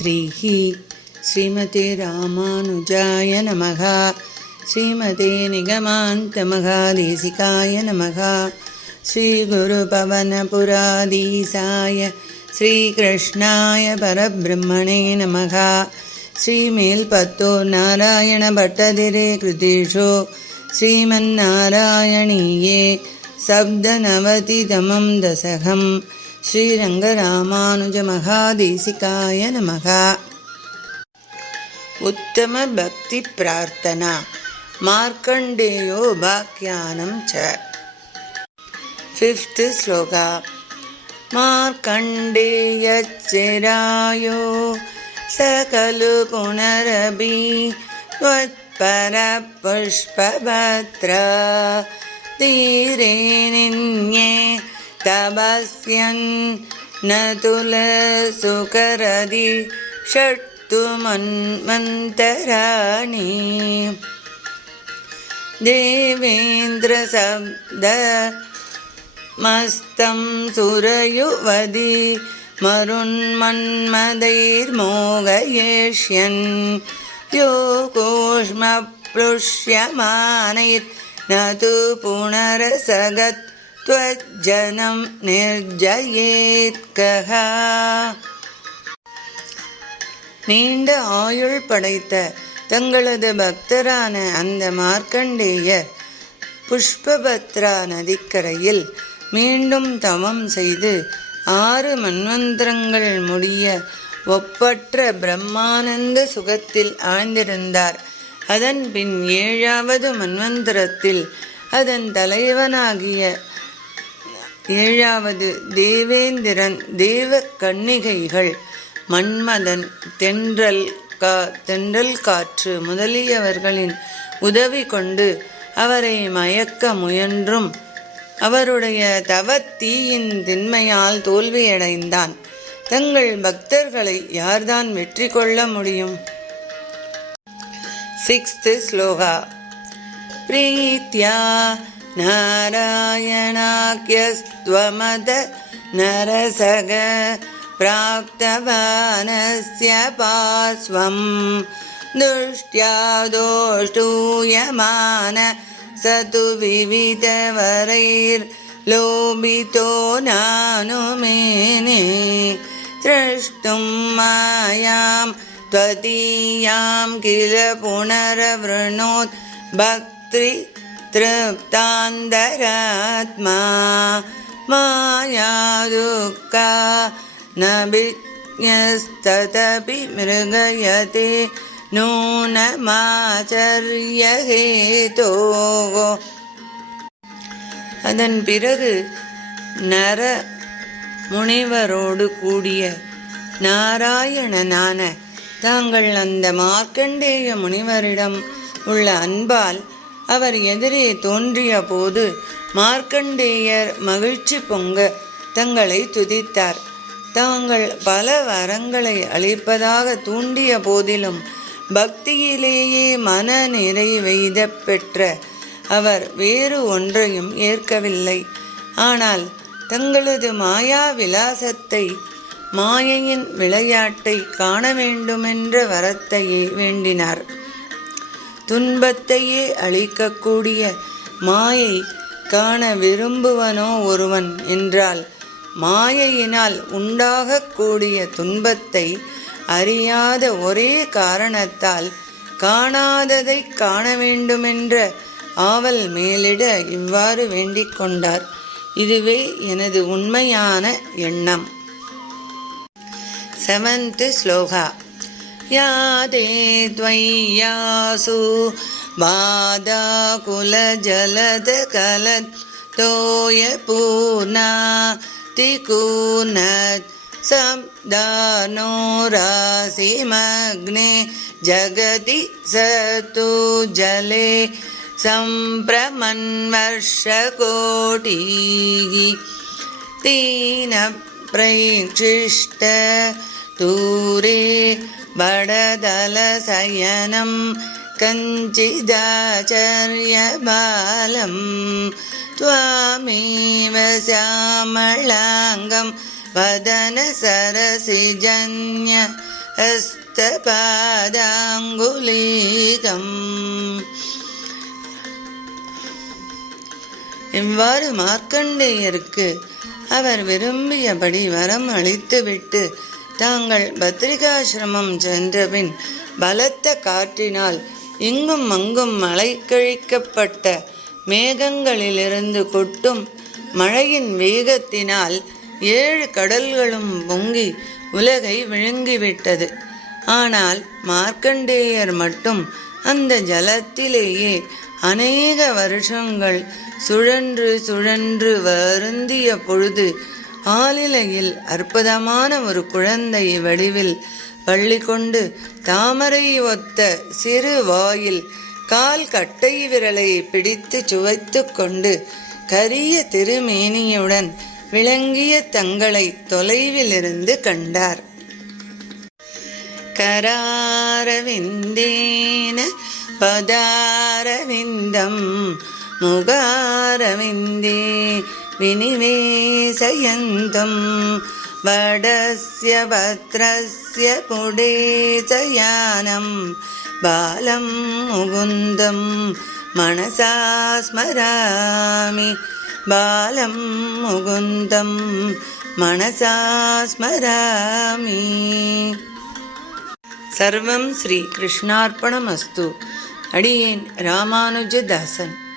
श्रीः श्रीमते रामानुजाय नमः। श्रीमते निगमान्तमहादेशिकाय नमः। श्रीगुरुपवनपुराधीसाय श्रीकृष्णाय परब्रह्मणे नमः। श्रीमेल्पत्तूर् नारायणभट्टदिरे कृतेषु श्रीमन्नारायणीये सप्तनवतितमं दशकं श्रीरङ्गरामानुजमहादेशिकाय नमः उत्तमभक्तिप्रार्थना मार्कण्डेयोपाख्यानं च फिफ्त् श्लोका मार्कण्डेयच्चिरायो स खलु पुनरपि त्वत्परपुष्पभद्र तीरे निन्ये तपस्यन् न तुलसुकरदि षट्तु मन्मन्तराणि देवेन्द्रशब्द मस्तं सुरयुवदि मरुन्मन्मदैर्मोगयेष्यन् यो कूष्मप्लुष्यमानैर्न तु पुनरसगत् त्वज्जनं निर्जयेत्कः நீண்ட ஆயுள் படைத்த தங்களது பக்தரான அந்த மார்க்கண்டேயர் புஷ்பபத்ரா நதிக்கரையில் மீண்டும் தவம் செய்து ஆறு மன்வந்திரங்கள் முடிய ஒப்பற்ற பிரம்மானந்த சுகத்தில் ஆழ்ந்திருந்தார் அதன் பின் ஏழாவது மன்வந்திரத்தில் அதன் தலைவனாகிய ஏழாவது தேவேந்திரன் தேவ கன்னிகைகள். மன்மதன் தென்றல் கா தென்றல் காற்று முதலியவர்களின் உதவி கொண்டு அவரை மயக்க முயன்றும் அவருடைய தவத்தீயின் திண்மையால் தோல்வியடைந்தான். தங்கள் பக்தர்களை யார்தான் வெற்றி கொள்ள முடியும்? சிக்ஸ்த் ஸ்லோகா. பிரீத்யா नारायणाख्यस्त्वमद नरसग प्राप्तवानस्य पार्श्वं दुष्ट्या दोष्टूयमान स तु विविधवरैर्लोभितो नानुमेने द्रष्टुं मायां त्वदीयां किल पुनरवृणोत् भक्ति तृप्तान्तरात्मा माया दुःखा न विज्ञस्तदपि मृगयते நூனமாச்சரியஹேதோः அதன் பிறகு நர முனிவரோடு கூடிய நாராயணனான தாங்கள் அந்த மார்க்கண்டேய முனிவரிடம் உள்ள அன்பால் அவர் எதிரே தோன்றிய போது மார்க்கண்டேயர் மகிழ்ச்சி பொங்க தங்களை துதித்தார். தாங்கள் பல வரங்களை அளிப்பதாக தூண்டிய போதிலும் பக்தியிலேயே மன நிறைவெய்த பெற்ற அவர் வேறு ஒன்றையும் ஏற்கவில்லை. ஆனால் தங்களது மாயா விலாசத்தை மாயையின் விளையாட்டை காண வேண்டுமென்ற வரத்தையே வேண்டினார். துன்பத்தையே அளிக்கக்கூடிய மாயை காண விரும்புவனோ ஒருவன் என்றால் மாயையினால் உண்டாகக்கூடிய துன்பத்தை அறியாத ஒரே காரணத்தால் காணாததை காண வேண்டுமென்ற ஆவல் மேலிட இவ்வாறு வேண்டிக் கொண்டார். இதுவே எனது உண்மையான எண்ணம். செவன்த் ஸ்லோகா. यादे त्वय्यासु बाधाकुलजलदकलत् तोयपूर्णा तिकूनत् शब्दानोरासिमग्ने जगति स तु जले सम्प्रमन्वर्षकोटिः तीन प्रैक्षिष्ट दूरे बडदलशयनं कञ्चिदाचर्यबालं त्वामेव श्यामलाङ्गं वदनसरसिजन्य ஹஸ்தபாதாங்குலீகம் இவ்வாறு மார்க்கண்டேயருக்கு அவர் விரும்பியபடி வரம் அளித்துவிட்டு தாங்கள் பத்ரிகாசிரமம் சென்றபின் பலத்த காற்றினால் இங்கும் அங்கும் மழை கழிக்கப்பட்ட மேகங்களிலிருந்து கொட்டும் மழையின் வேகத்தினால் ஏழு கடல்களும் பொங்கி உலகை விழுங்கிவிட்டது. ஆனால் மார்க்கண்டேயர் மட்டும் அந்த ஜலத்திலேயே அநேக வருஷங்கள் சுழன்று சுழன்று வருந்திய பொழுது ஆலிலையில் அற்புதமான ஒரு குழந்தை வடிவில் பள்ளி கொண்டு தாமரை ஒத்த சிறு வாயில் கால் கட்டை விரலை பிடித்து சுவைத்து கொண்டு கரிய திருமேனியுடன் விளங்கிய தங்களை தொலைவிலிருந்து கண்டார். கராரவிந்தேன பதாரவிந்தம் முகாரவிந்தே विनिवेशयन्तं वडस्य भद्रस्य पुडेसयानं बालं मुगुन्दं मनसा स्मरामि। बालं मुगुन्दं मनसा स्मरामि। सर्वं श्रीकृष्णार्पणमस्तु। अडियेन् रामानुजदासन्।